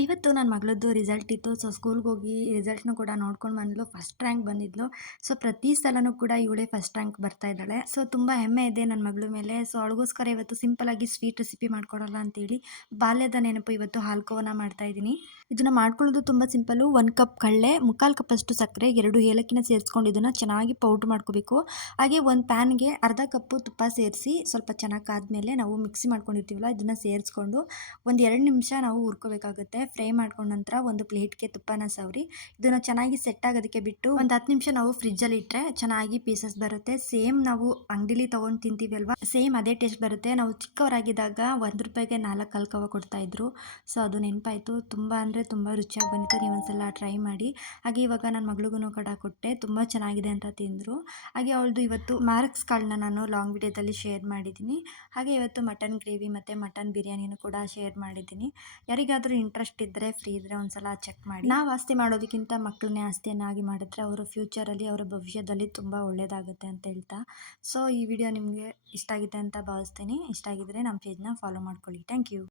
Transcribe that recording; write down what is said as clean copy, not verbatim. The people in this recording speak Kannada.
ಇವತ್ತು ನನ್ನ ಮಗಳದ್ದು ರಿಸಲ್ಟ್ ಇತ್ತು. ಸೊ ಸ್ಕೂಲ್ಗೆ ಹೋಗಿ ರಿಸಲ್ಟ್‌ನು ಕೂಡ ನೋಡ್ಕೊಂಡು ಬಂದ್ಲು. First rank ಬಂದಿದ್ಲು. ಸೊ ಪ್ರತಿ ಸಲನೂ ಕೂಡ ಇವಳೇ ಫಸ್ಟ್ ರ್ಯಾಂಕ್ ಬರ್ತಾ ಇದ್ದಾಳೆ. ಸೊ ತುಂಬ ಹೆಮ್ಮೆ ಇದೆ ನನ್ನ ಮಗಳ ಮೇಲೆ. ಸೊ ಅವಳಿಗೋಸ್ಕರ ಇವತ್ತು ಸಿಂಪಲ್ ಆಗಿ ಸ್ವೀಟ್ ರೆಸಿಪಿ ಮಾಡ್ಕೊಡೋಣ ಅಂತೇಳಿ ಬಾಲ್ಯದ ನೆನಪು ಇವತ್ತು ಹಾಲ್ಕೋವನ ಮಾಡ್ತಾ ಇದ್ದೀನಿ. ಇದನ್ನ ಮಾಡ್ಕೊಳ್ಳೋದು ತುಂಬ ಸಿಂಪಲ್ಲು. 1 ಕಪ್ ಕಡಲೆ, 3/4 ಕಪ್ಪಷ್ಟು ಸಕ್ಕರೆ, 2 ಏಲಕ್ಕಿನ ಸೇರಿಸ್ಕೊಂಡು ಇದನ್ನ ಚೆನ್ನಾಗಿ ಪೌಡ್ರ್ ಮಾಡ್ಕೋಬೇಕು. ಹಾಗೆ ಒಂದು ಪ್ಯಾನ್‌ಗೆ ಅರ್ಧ ಕಪ್ಪು ತುಪ್ಪ ಸೇರಿಸಿ ಸ್ವಲ್ಪ ಚೆನ್ನಾಗಿ ಕಾದ್ಮೇಲೆ ನಾವು ಮಿಕ್ಸಿ ಮಾಡ್ಕೊಂಡಿರ್ತೀವಲ್ಲ ಇದನ್ನ ಸೇರಿಸ್ಕೊಂಡು ಒಂದು 2 ನಿಮಿಷ ನಾವು ಹುರ್ಕೋಬೇಕಾಗುತ್ತೆ. ಫ್ರೈ ಮಾಡ್ಕೊಂಡ ನಂತರ ಒಂದು ಪ್ಲೇಟ್‌ಗೆ ತುಪ್ಪನ ಸವರಿ ಇದನ್ನ ಚೆನ್ನಾಗಿ ಸೆಟ್ ಆಗೋದಕ್ಕೆ ಬಿಟ್ಟು ಒಂದು 10 ನಿಮಿಷ ನಾವು ಫ್ರಿಡ್ಜಲ್ಲಿ ಇಟ್ಟರೆ ಚೆನ್ನಾಗಿ ಪೀಸಸ್ ಬರುತ್ತೆ. ಸೇಮ್ ನಾವು ಅಂಗಡಿಲಿ ತೊಗೊಂಡು ತಿಂತೀವಿ ಅಲ್ವಾ, ಸೇಮ್ ಅದೇ ಟೇಸ್ಟ್ ಬರುತ್ತೆ. ನಾವು ಚಿಕ್ಕವರಾಗಿದ್ದಾಗ ₹1ಗೆ 4 ಹಾಲ್ಕೋವ ಕೊಡ್ತಾಯಿದ್ರು. ಸೊ ಅದು ನೆನಪಾಯಿತು. ತುಂಬ ಅಂದರೆ ತುಂಬ ರುಚಿಯಾಗಿ ಬಂದಿತ್ತು. ನೀವು ಒಂದ್ಸಲ ಟ್ರೈ ಮಾಡಿ. ಹಾಗೆ ಇವಾಗ ನನ್ನ ಮಗಳಿಗೂ ಕೂಡ ಕೊಟ್ಟೆ. ತುಂಬ ಚೆನ್ನಾಗಿದೆ ಅಂತ ತಿಂದರು. ಹಾಗೆ ಅವಳದು ಇವತ್ತು ಮಾರ್ಕ್ಸ್ಗಳನ್ನ ನಾನು ಲಾಂಗ್ ವಿಡಿಯೋದಲ್ಲಿ ಶೇರ್ ಮಾಡಿದ್ದೀನಿ. ಹಾಗೆ ಇವತ್ತು ಮಟನ್ ಗ್ರೇವಿ ಮತ್ತು ಮಟನ್ ಬಿರಿಯಾನಿನೂ ಕೂಡ ಶೇರ್ ಮಾಡಿದ್ದೀನಿ. ಯಾರಿಗಾದರೂ ಇಂಟ್ರೆಸ್ಟ್ ಇದ್ದರೆ ಫ್ರೀ ಇದ್ದರೆ ಒಂದ್ಸಲ ಚೆಕ್ ಮಾಡಿ. ನಾವು ಆಸ್ತಿ ಮಾಡೋದಕ್ಕಿಂತ ಮಕ್ಕಳನ್ನೇ ಆಸ್ತಿಯನ್ನಾಗಿ ಮಾಡಿದ್ರೆ ಅವರು ಫ್ಯೂಚರಲ್ಲಿ ಅವರ ಭವಿಷ್ಯದಲ್ಲಿ ತುಂಬ ಒಳ್ಳೆಯದಾಗುತ್ತೆ ಅಂತ ಹೇಳ್ತಾ, ಸೊ ಈ ವಿಡಿಯೋ ನಿಮಗೆ ಇಷ್ಟ ಆಗಿದೆ ಅಂತ ಭಾವಿಸ್ತೀನಿ. ಇಷ್ಟ ಆಗಿದ್ರೆ ನಮ್ಮ ಪೇಜ್ನ ಫಾಲೋ ಮಾಡ್ಕೊಳ್ಳಿ. Thank you.